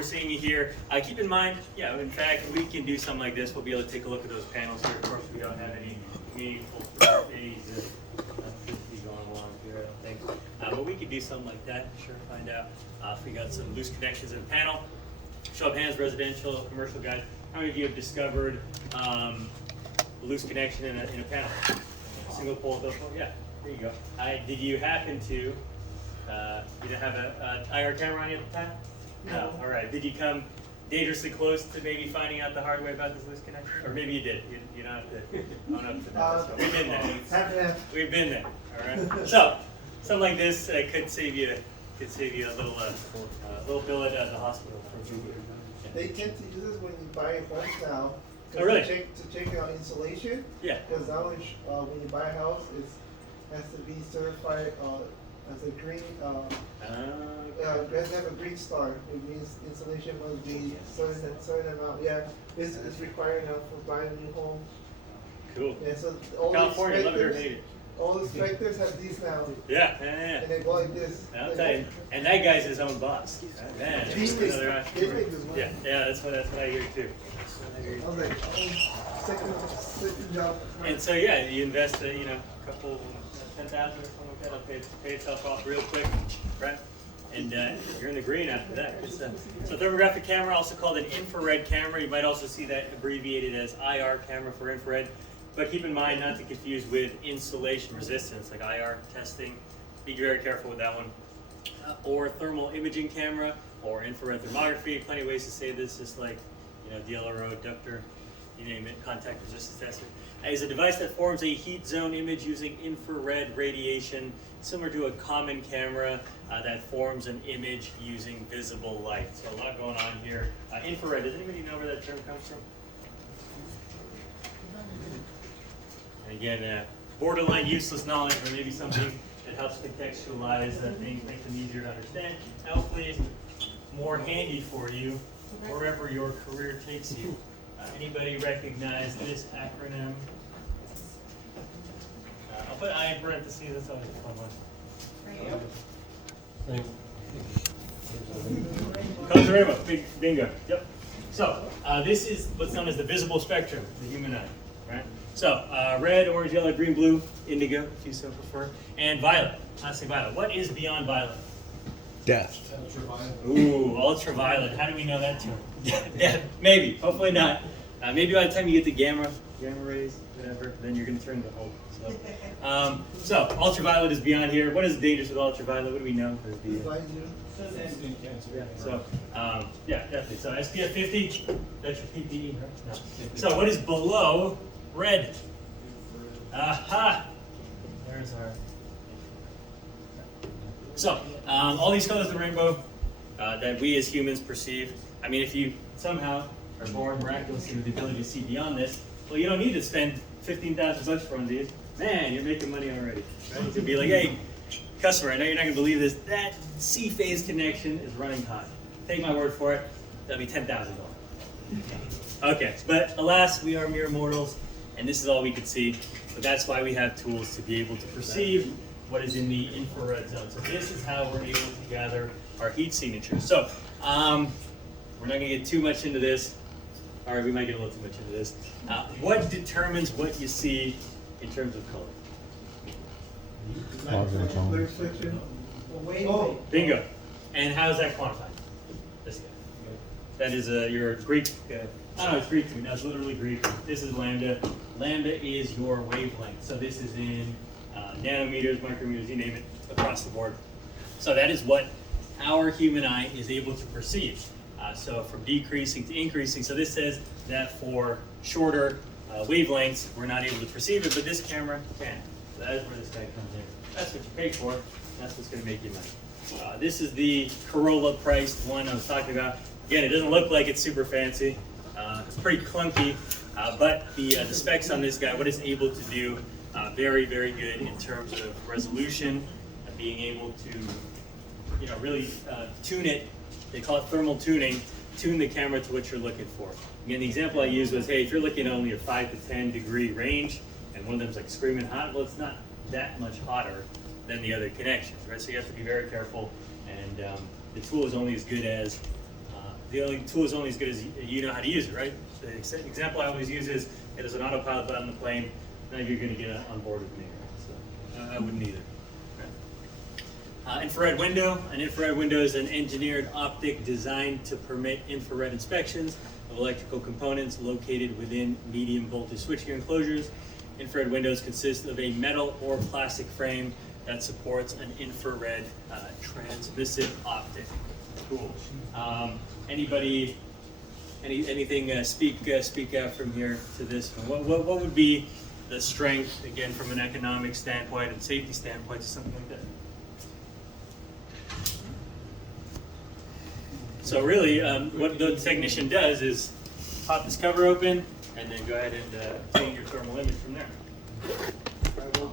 we're seeing you here. Keep in mind, yeah, in fact, we can do something like this. We'll be able to take a look at those panels here. Of course, we don't have any meaningful phase going along here, I don't think. But we could do something like that. Sure, find out if we got some loose connections in the panel. Show of hands, residential, commercial guys. How many of you have discovered a loose connection in a panel? Single pole, double pole? Yeah, there you go. Did you happen to, you didn't have an IR camera on you at the time? No. All right. Did you come dangerously close to maybe finding out the hard way about this loose connection? Or maybe you did. You don't have to own up to that. So we've been there. We've been there. All right. So something like this could save you a little bill at the hospital. They tend to use this when you buy homes now. Oh, really? To check out insulation. Yeah. Because now when you buy a house, it has to be certified as a green. It has to have a green star. It means insulation must be certain amount. Yeah, it's required now for buying a new home. Cool. Yeah, so all California, love it or hate it. All the inspectors have these now. Yeah. And they go like this. I'll tell you. And that guy's his own boss. Man, yeah, that's what I hear too. I was like, second job. And so yeah, you invest a couple 10,000 or something like that. It'll pay itself off real quick, right? And you're in the green after that. So thermographic camera, also called an infrared camera. You might also see that abbreviated as IR camera for infrared. But keep in mind not to confuse with insulation resistance, like IR testing. Be very careful with that one. Or thermal imaging camera, or infrared thermography. Plenty of ways to say this, just like DLRO, ductor, you name it, contact resistance tester. Is a device that forms a heat zone image using infrared radiation, similar to a common camera that forms an image using visible light. So a lot going on here. Infrared, does anybody know where that term comes from? And again, borderline useless knowledge, or maybe something that helps contextualize things, make them easier to understand. Hopefully more handy for you wherever your career takes you. Anybody recognize this acronym? I'll put I in parentheses, that's always a fun one. Colors of rainbow, big bingo. Yep. So this is what's known as the visible spectrum, the human eye, right? So red, orange, yellow, green, blue, indigo, if you so prefer, and violet. Lastly, violet. What is beyond violet? Death. Ultraviolet. Ooh, ultraviolet. How do we know that term? Death. Maybe. Hopefully not. Maybe by the time you get to gamma rays, whatever, then you're going to turn to hope. So ultraviolet is beyond here. What is dangerous with ultraviolet? What do we know? Yeah, definitely. So SPF 50, that's your PPE, right? No. So what is below red? Aha! There's our. So all these colors of the rainbow that we as humans perceive. I mean, if you somehow are born miraculously with the ability to see beyond this, well, you don't need to spend 15,000 bucks for one of these. Man, you're making money already. Right? You could be like, hey, customer, I know you're not going to believe this. That C-phase connection is running hot. Take my word for it. That'll be $10,000. Okay, but alas, we are mere mortals, and this is all we can see. But that's why we have tools to be able to perceive what is in the infrared zone. So this is how we're able to gather our heat signatures. So we're not going to get too much into this. All right, we might get a little too much into this. What determines what you see in terms of color? Bingo. And how is that quantified? This guy. That is your Greek. I don't know, it's Greek to me. No, it's literally Greek. This is lambda. Lambda is your wavelength. So this is in nanometers, micrometers, you name it, across the board. So that is what our human eye is able to perceive. So from decreasing to increasing. So this says that for shorter wavelengths, we're not able to perceive it, but this camera can. So that is where this guy comes in. That's what you pay for. That's what's going to make you money. This is the Corolla priced one I was talking about. Again, it doesn't look like it's super fancy. It's pretty clunky, but the specs on this guy, what it's able to do, very, very good in terms of resolution, being able to, really tune it. They call it thermal tuning. Tune the camera to what you're looking for. Again, the example I used was, hey, if you're looking at only a 5 to 10 degree range, and one of them's like screaming hot, well, it's not that much hotter than the other connections, right? So you have to be very careful, and the tool is only as good as the only tool is only as good as you know how to use it, right? The example I always use is it is an autopilot button on the plane. Now you're going to get on board with me, right? So I wouldn't either. Right? Infrared window. An infrared window is an engineered optic designed to permit infrared inspections of electrical components located within medium voltage switchgear enclosures. Infrared windows consist of a metal or plastic frame that supports an infrared transmissive optic. Cool. Anybody? Anything? Speak out from here to this one. What would be the strength, again, from an economic standpoint and safety standpoint, to something like that? So really, what the technician does is pop this cover open and then go ahead and obtain your thermal image from there.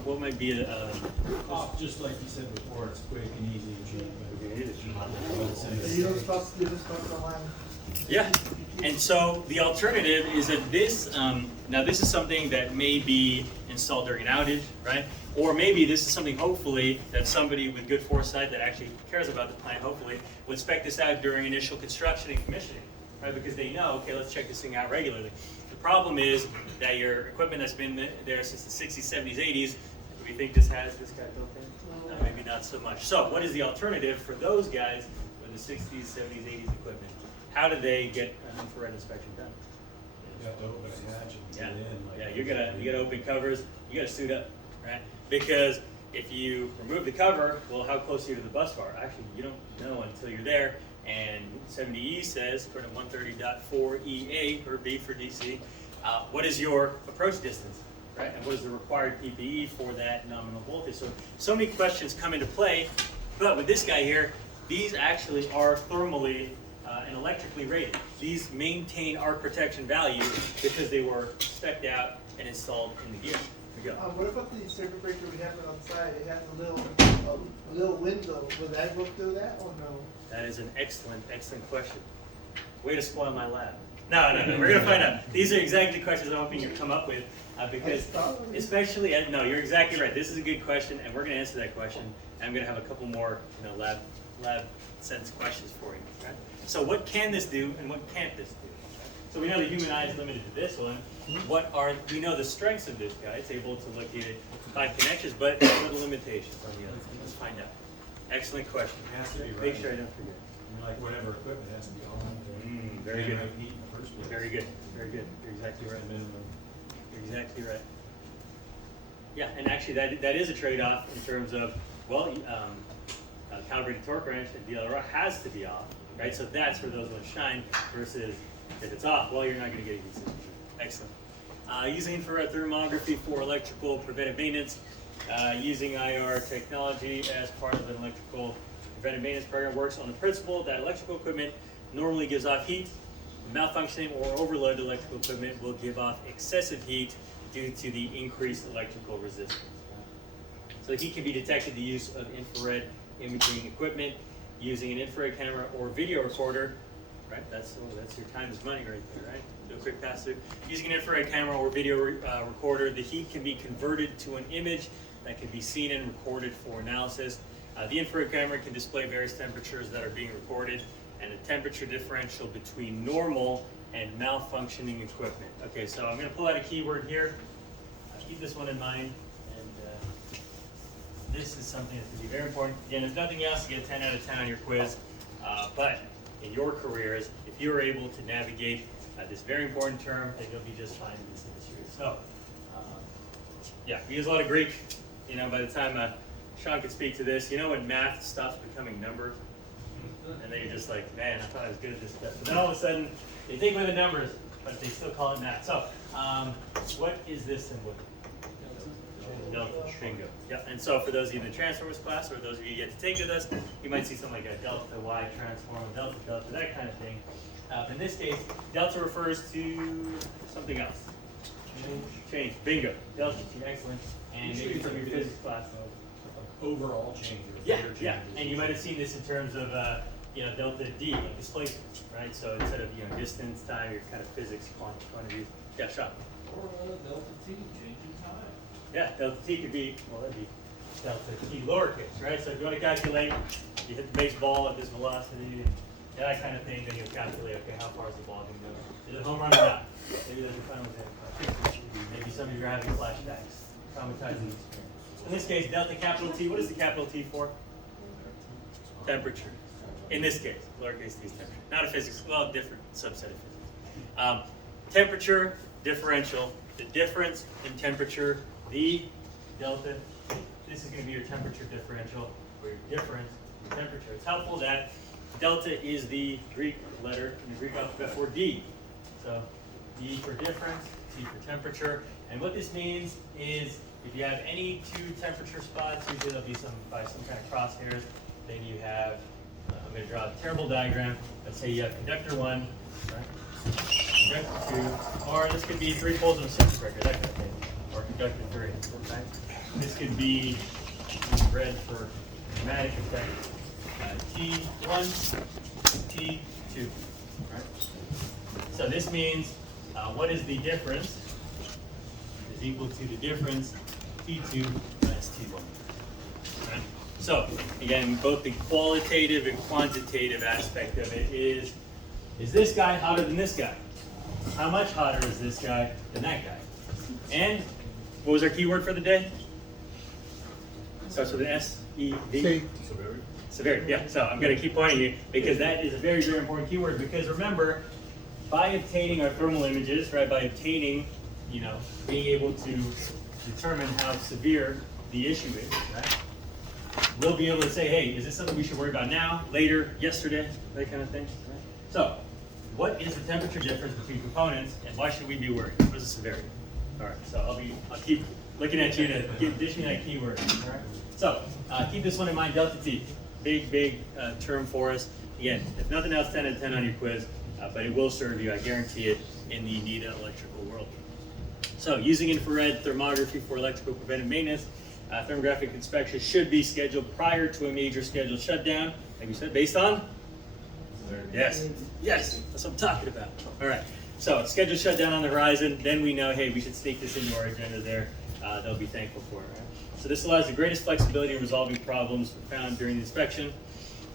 What might be a just like you said before, it's quick and easy and cheap. You don't stop the line. Yeah, and so the alternative is that this, now this is something that may be installed during an outage, right? Or maybe this is something, hopefully, that somebody with good foresight that actually cares about the plant, hopefully, would spec this out during initial construction and commissioning, right? Because they know, okay, let's check this thing out regularly. The problem is that your equipment that's been there since the 60s, 70s, 80s, do we think this has this guy built in? No, maybe not so much. So what is the alternative for those guys with the 60s, 70s, 80s equipment? How do they get an infrared inspection done? You have to open a hatch and get in. Yeah, you gotta open covers. You gotta suit up, right? Because if you remove the cover, well, how close are you to the bus bar? Actually, you don't know until you're there. And 70E says, according to 130.4 EA, or B for DC, what is your approach distance, right? And what is the required PPE for that nominal voltage? So many questions come into play, but with this guy here, these actually are thermally and electrically rated. These maintain arc protection value because they were spec'd out and installed in the gear. Here we go. What about the circuit breaker we have outside? It has a little window. Would that go through that or no? That is an excellent question. Way to spoil my lab. No. We're going to find out. These are exactly questions I'm hoping you come up with because, especially, no, you're exactly right. This is a good question, and we're going to answer that question. And I'm going to have a couple more, lab sense questions for you. Right? So, what can this do, and what can't this do? So we know the human eye is limited to this one. We know the strengths of this guy? It's able to locate 5 connections, but what are the limitations on the other? Let's find out. Excellent question. It has to be Make sure I don't forget. Like whatever equipment has to be on. Very good. Heat in the first place. Very good. Very good. You're exactly right. Minimum. You're exactly right. Yeah, and actually that is a trade-off in terms of, well, calibrated torque wrench and DLR has to be off, right? So that's where those ones shine versus if it's off, well, you're not going to get a heat signature. Excellent. Using infrared thermography for electrical preventive maintenance. Using IR technology as part of an electrical preventive maintenance program works on the principle that electrical equipment normally gives off heat. Malfunctioning or overloaded electrical equipment will give off excessive heat due to the increased electrical resistance. So heat can be detected through the use of infrared imaging equipment, using an infrared camera or video recorder. Right, that's your time is money right there, right? Do a quick pass through. Using an infrared camera or video recorder, the heat can be converted to an image that can be seen and recorded for analysis. The infrared camera can display various temperatures that are being recorded and a temperature differential between normal and malfunctioning equipment. Okay, so I'm going to pull out a keyword here. Keep this one in mind, and this is something that's going to be very important. Again, if nothing else, you get a 10 out of 10 on your quiz, but in your careers, if you're able to navigate this very important term, then you'll be just fine in this industry. So, yeah, we use a lot of Greek. By the time Sean could speak to this, when math stops becoming numbers, and then you're just like, man, I thought I was good at this stuff. But then all of a sudden, they take away the numbers, but they still call it math. So, what is this symbol? Delta. Bingo. Yep. And so for those of you in the Transformers class, or those of you yet to take with us, you might see something like a delta Y transform, delta, that kind of thing. In this case, delta refers to something else. Change. Bingo. Delta. Excellent. And maybe from your physics class. Overall change. Yeah. And you might have seen this in terms of delta D, like displacement, right? So instead of distance, time, your kind of physics quantities. Yeah, Sean. Or delta T, changing time. Yeah, delta T could be, that'd be delta T lowercase, right? So if you want to calculate, you hit the baseball at this velocity, that kind of thing. Then you'll calculate, okay, how far is the ball going to go? Is it home run or not? Maybe that's your final example. Maybe some of you are having flashbacks, traumatizing experience. In this case, delta capital T, what is the capital T for? Temperature. In this case, lowercase t is temperature. Not a physics, well, different subset of physics. Temperature differential, the difference in temperature, the delta. This is going to be your temperature differential, or your difference in temperature. It's helpful that delta is the Greek letter in the Greek alphabet for D. So D for difference, T for temperature. And what this means is if you have any two temperature spots, usually there'll be some by some kind of crosshairs. Then you have, I'm going to draw a terrible diagram. Let's say you have conductor 1, right? Conductor 2, or this could be 3 poles of a circuit breaker, that kind of thing. Or conductor 3, right? This could be red for dramatic effect. T1, T2, right? So this means what is the difference is equal to the difference T2 minus T1. Right? So again, both the qualitative and quantitative aspect of it is this guy hotter than this guy? How much hotter is this guy than that guy? And what was our keyword for the day? Starts with an S-E-V. Severity, yeah. So I'm going to keep pointing you because that is a very, very important keyword because remember, by obtaining our thermal images, right, by obtaining, being able to determine how severe the issue is, right, we'll be able to say, hey, is this something we should worry about now, later, yesterday, that kind of thing, right? So, what is the temperature difference between components and why should we be worried? What is the severity? All right, so I'll keep looking at you to dish me that keyword, all right? So, keep this one in mind, delta T. Big term for us. Again, if nothing else, 10 out of 10 on your quiz, but it will serve you, I guarantee it, in the NEDA electrical world. So, using infrared thermography for electrical preventive maintenance, thermographic inspection should be scheduled prior to a major scheduled shutdown, like we said, based on? Yes, that's what I'm talking about. All right, so scheduled shutdown on the horizon, then we know, hey, we should sneak this into our agenda there. They'll be thankful for it, right? So this allows the greatest flexibility in resolving problems found during the inspection.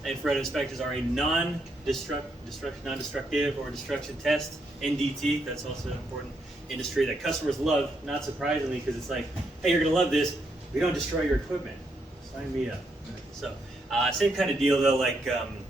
Infrared inspectors are a non-destructive or destruction test, NDT, that's also an important industry that customers love, not surprisingly, because it's like, hey, you're gonna love this, we don't destroy your equipment. Sign me up. So, same kind of deal though, like when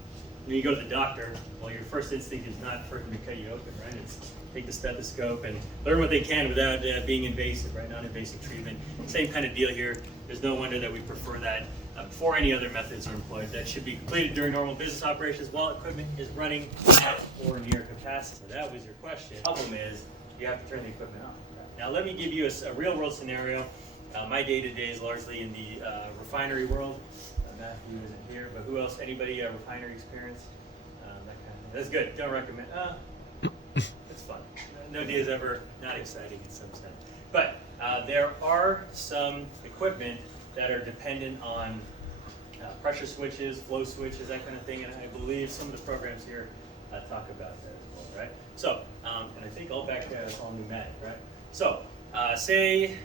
you go to the doctor, well, your first instinct is not for them to cut you open, right? It's take the stethoscope and learn what they can without being invasive, right? Non-invasive treatment. Same kind of deal here. There's no wonder that we prefer that before any other methods are employed. That should be completed during normal business operations while equipment is running at or near capacity. So that was your question. The problem is you have to turn the equipment on. Now let me give you a real-world scenario. My day-to-day is largely in the refinery world. Matthew isn't here, but who else? Anybody refinery experience? That kind of thing. That's good. Don't recommend. It's fun. No day is ever not exciting in some sense. But there are some equipment that are dependent on pressure switches, flow switches, that kind of thing, and I believe some of the programs here talk about that as well, right? So, and I think all back there is all pneumatic, right? So, say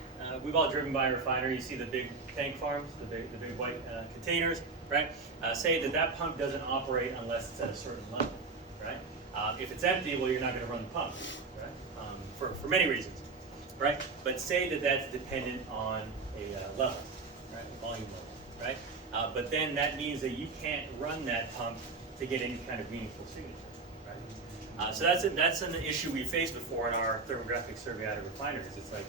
we've all driven by a refinery, you see the big tank farms, the big white containers, right? Say that pump doesn't operate unless it's at a certain level, right? If it's empty, well, you're not going to run the pump, right? For many reasons, right? But say that's dependent on a level, right? A volume level, right? But then that means that you can't run that pump to get any kind of meaningful signature, right? So that's an issue we faced before in our thermographic survey out of refineries. It's like,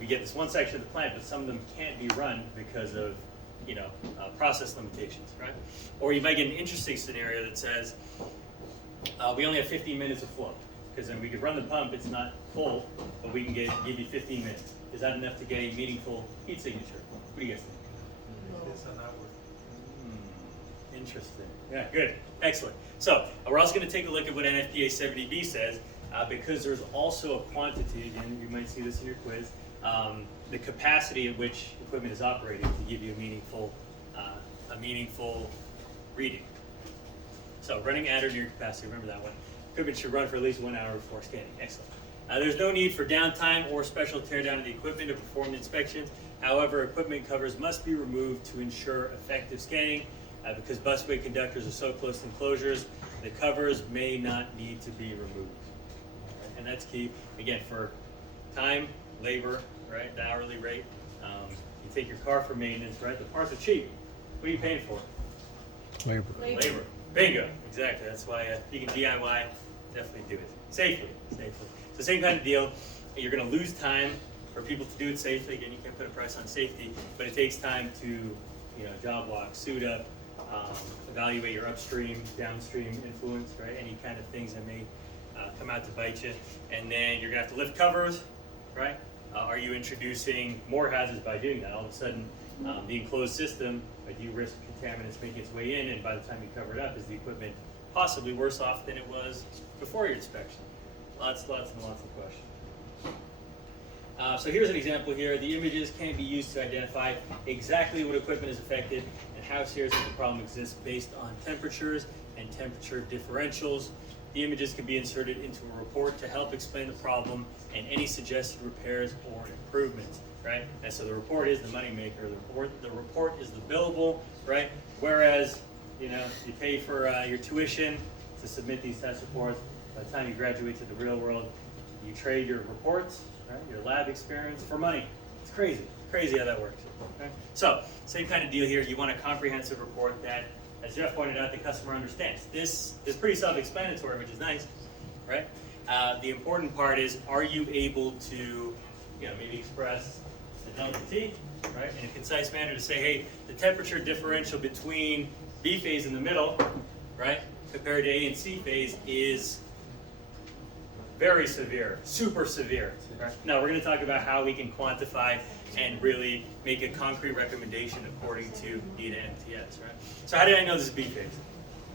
we get this one section of the plant, but some of them can't be run because of, process limitations, right? Or you might get an interesting scenario that says, we only have 15 minutes of flow, because then we could run the pump, it's not full, but we can give you 15 minutes. Is that enough to get a meaningful heat signature? What do you guys think? That's how that works. Interesting. Yeah, good. Excellent. So we're also going to take a look at what NFPA 70B says, because there's also a quantity, again, you might see this in your quiz, the capacity at which equipment is operating to give you a meaningful reading. So running at or near capacity, remember that one. Equipment should run for at least 1 hour before scanning. Excellent. There's no need for downtime or special teardown of the equipment to perform the inspection. However, equipment covers must be removed to ensure effective scanning. because busway conductors are so close to enclosures, the covers may not need to be removed. All right? And that's key, again, for time, labor, right, the hourly rate. You take your car for maintenance, right, the parts are cheap. What are you paying for? Labor. Labor. Bingo, exactly. That's why if you can DIY, definitely do it. Safely. So same kind of deal. You're going to lose time for people to do it safely. Again, you can't put a price on safety, but it takes time to, job walk, suit up, evaluate your upstream, downstream influence, right? Any kind of things that may come out to bite you. And then you're going to have to lift covers, right? Are you introducing more hazards by doing that? All of a sudden, the enclosed system, you risk contaminants making its way in, and by the time you cover it up, is the equipment possibly worse off than it was before your inspection? Lots and lots of questions. So here's an example here. The images can be used to identify exactly what equipment is affected and how seriously the problem exists based on temperatures and temperature differentials. The images can be inserted into a report to help explain the problem and any suggested repairs or improvements, right? And so the report is the moneymaker. The report is the billable, right? Whereas, you pay for your tuition to submit these test reports. By the time you graduate to the real world, you trade your reports, right? Your lab experience for money. It's crazy how that works. Okay? So, same kind of deal here. You want a comprehensive report that, as Jeff pointed out, the customer understands. This is pretty self-explanatory, which is nice, right? The important part is, are you able to, maybe express the delta T, right, in a concise manner to say, hey, the temperature differential between B phase in the middle, right, compared to A and C phase is very severe, super severe. Right? Now we're going to talk about how we can quantify and really make a concrete recommendation according to NETA MTS, right? So how did I know this is B phase?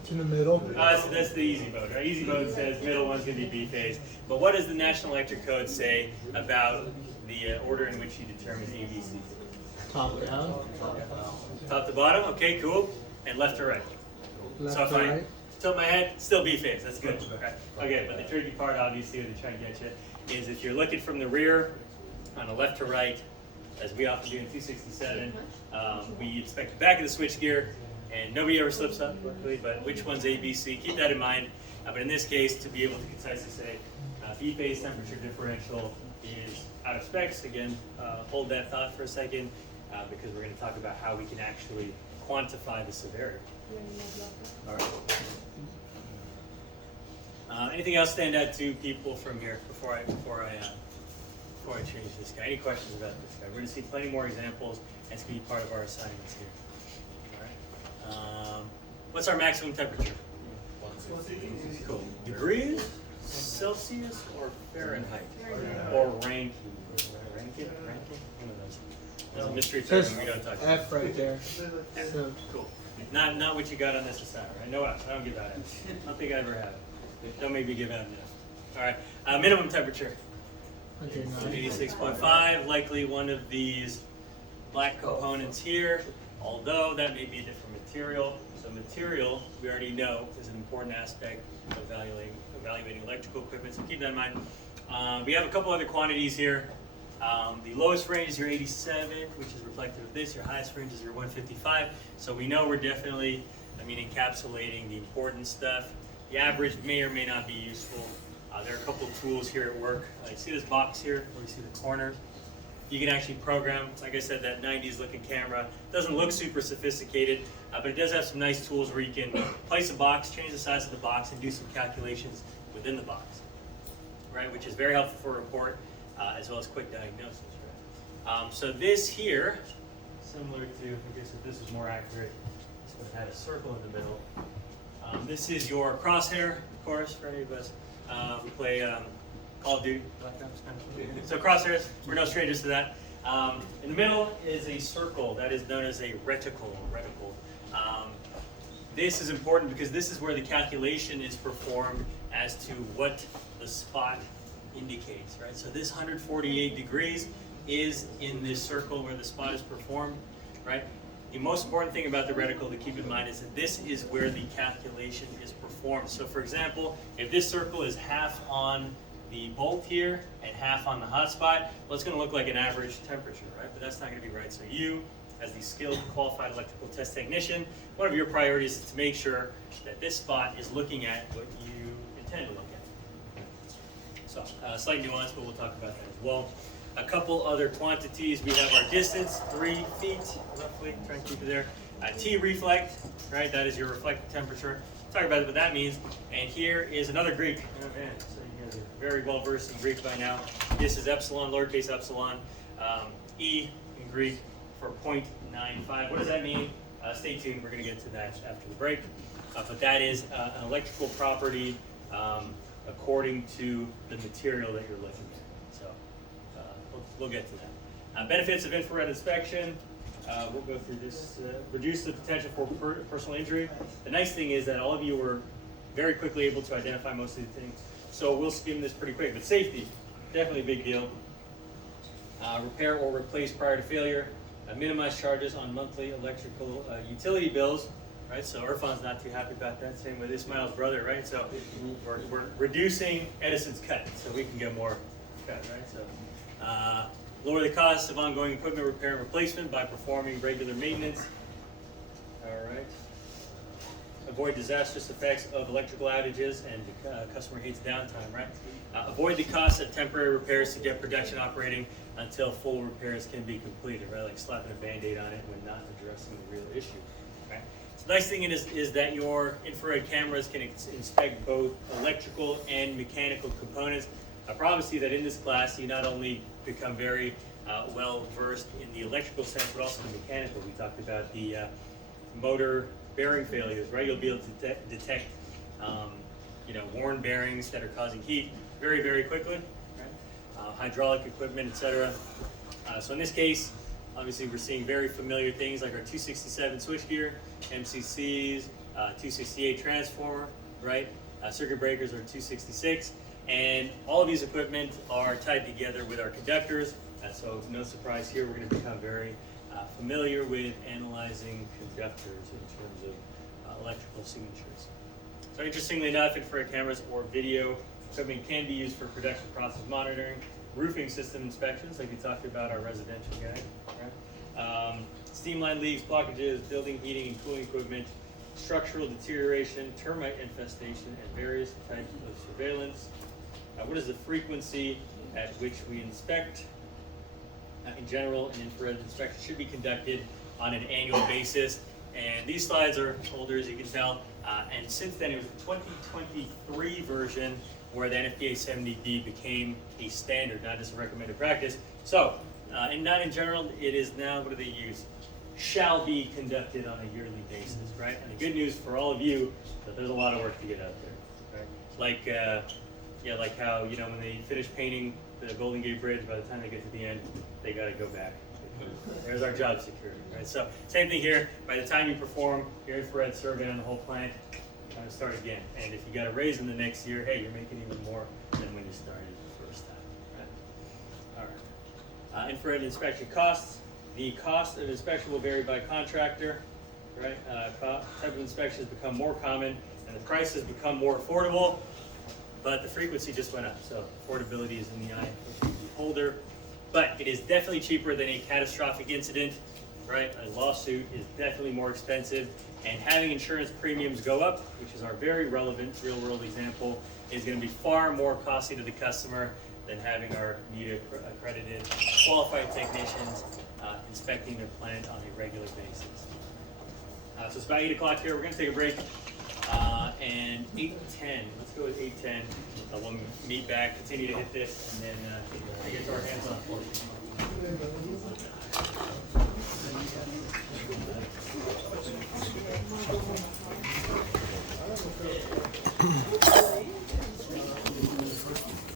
It's in the middle. That's the easy mode, right? Easy mode says middle one's going to be B phase. But what does the National Electric Code say about the order in which you determine ABC? Top down. Top to bottom, okay, cool. And left to right. Left So to fine. right. Tilt my head, still B phase, that's good. Okay, but the tricky part, obviously, what they're trying to get you, is if you're looking from the rear on a left to right, as we often do in 267, we inspect the back of the switchgear, and nobody ever slips up, luckily, but which one's A, B, C, keep that in mind. But in this case, to be able to concisely say, B phase temperature differential is out of specs, again, hold that thought for a second, because we're going to talk about how we can actually quantify the severity. All right. Anything else stand out to people from here before I change this guy? Any questions about this guy? We're going to see plenty more examples, and it's going to be part of our assignments here. All right. What's our maximum temperature? Cool. Degrees, Celsius, or Fahrenheit? Or Rankine? Rankine? One of those. That's a mystery term we don't talk about. F right there. F. Cool. Not what you got on this assignment, right? No F. I don't give out F. I don't think I ever have. Don't make me give out an F. All right. Minimum temperature. 86.5. Likely one of these black components here, although that may be a different material. So material, we already know, is an important aspect of evaluating electrical equipment, so keep that in mind. We have a couple other quantities here. The lowest range is your 87, which is reflective of this. Your highest range is your 155. So we know we're definitely, encapsulating the important stuff. The average may or may not be useful. There are a couple of tools here at work. You see this box here, where you see the corners? You can actually program, like I said, that 90s looking camera. Doesn't look super sophisticated, but it does have some nice tools where you can place a box, change the size of the box, and do some calculations within the box, right? Which is very helpful for a report, as well as quick diagnosis, right? So this here, similar to, I guess if this is more accurate, this one had a circle in the middle. This is your crosshair, of course, for any of us. We play Call of Duty, Black Ops kind of. So crosshairs, we're no strangers to that. In the middle is a circle that is known as a reticle. This is important because this is where the calculation is performed as to what the spot indicates, right? So this 148 degrees is in this circle where the spot is performed, right? The most important thing about the reticle to keep in mind is that this is where the calculation is performed. So for example, if this circle is half on the bolt here and half on the hot spot, well, it's going to look like an average temperature, right? But that's not going to be right. So U as the skilled qualified electrical test technician, one of your priorities is to make sure that this spot is looking at what you intend to look at. So, slight nuance, but we'll talk about that as well. A couple other quantities. We have our distance, 3 feet, roughly, try and keep it there. T reflect, right, that is your reflective temperature. Talk about what that means. And here is another Greek. Oh man, so you guys are very well versed in Greek by now. This is epsilon, lowercase epsilon, E in Greek for 0.95. What does that mean? Stay tuned, we're gonna get to that after the break. But that is an electrical property according to the material that you're looking at. So we'll get to that. Benefits of infrared inspection. We'll go through this. Reduce the potential for personal injury. The nice thing is that all of you were very quickly able to identify most of the things. So we'll skim this pretty quick. But safety, definitely a big deal. Repair or replace prior to failure. Minimize charges on monthly electrical utility bills. Right, so Irfan's not too happy about that. Same with Ismail's brother, right? So we're reducing Edison's cut, so we can get more cut, right? So lower the cost of ongoing equipment repair and replacement by performing regular maintenance. All right. Avoid disastrous effects of electrical outages, and customer hates downtime, right? Avoid the cost of temporary repairs to get production operating until full repairs can be completed, right? Like slapping a Band-Aid on it when not addressing the real issue, right? So the nice thing is that your infrared cameras can inspect both electrical and mechanical components. I promise you that in this class, you not only become very well versed in the electrical sense, but also the mechanical. We talked about the motor bearing failures, right? You'll be able to detect, worn bearings that are causing heat very, very quickly, right? Hydraulic equipment, etc. So in this case, obviously we're seeing very familiar things like our 267 switchgear, MCCs, 268 transformer, right? Circuit breakers are 266. And all of these equipment are tied together with our conductors. So no surprise here, we're going to become very familiar with analyzing conductors in terms of electrical signatures. So interestingly enough, infrared cameras or video equipment can be used for production process monitoring, roofing system inspections, like we talked about our residential guy, right? Steam line leaks, blockages, building heating and cooling equipment, structural deterioration, termite infestation, and various types of surveillance. What is the frequency at which we inspect? In general, an infrared inspection should be conducted on an annual basis. And these slides are older, as you can tell. And since then, it was the 2023 version where the NFPA 70B became a standard, not just a recommended practice. So, and not in general, it is now, what do they use? Shall be conducted on a yearly basis, right? And the good news for all of you is that there's a lot of work to get out there, right? Like how, when they finish painting the Golden Gate Bridge, by the time they get to the end, they got to go back. There's our job security, right? So same thing here. By the time you perform your infrared survey on the whole plant, kind of start again. And if you got a raise in the next year, hey, you're making even more than when you started the first time, right? All right. Infrared inspection costs. The cost of inspection will vary by contractor, right? Type of inspections become more common, and the prices become more affordable. But the frequency just went up, so affordability is in the eye of the beholder. But it is definitely cheaper than a catastrophic incident, right? A lawsuit is definitely more expensive, and having insurance premiums go up, which is our very relevant real-world example, is going to be far more costly to the customer than having our NETA accredited qualified technicians inspecting their plant on a regular basis. So it's about 8 o'clock here. We're going to take a break. And 8:10, let's go with 8:10. We'll meet back, continue to hit this, and then get to our hands-on portion.